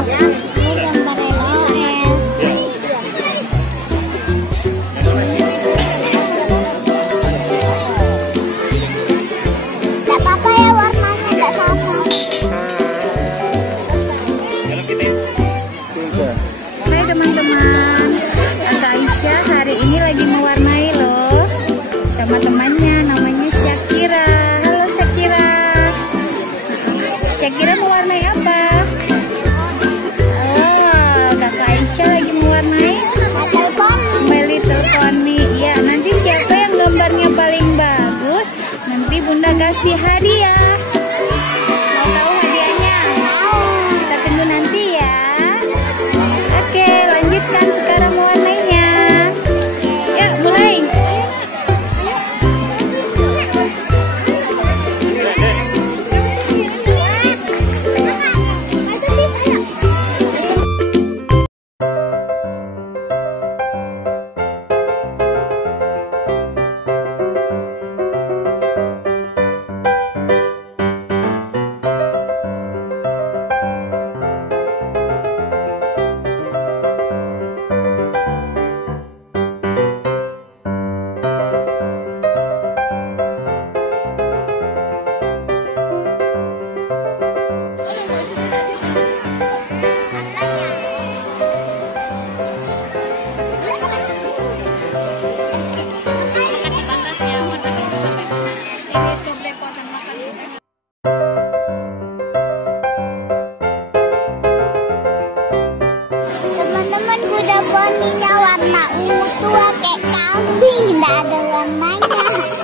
loh. Hai teman-teman, Kakak Aisyah hari ini lagi mewarnai loh sama temannya, namanya Syakira. Halo Syakira. Syakira mewarnai apa? Oh, Kakak Aisyah lagi mewarnai My Little Pony. Ya, nanti siapa yang gambarnya paling bagus, nanti Bunda kasih hadiah. Mau tahu hadiahnya? Kita tunggu nanti ya. Oke, lanjutkan sekarang mewarnainya. Ya, mulai. Teman-teman, kuda poninya warna ungu tua kayak kambing, nggak ada warnanya.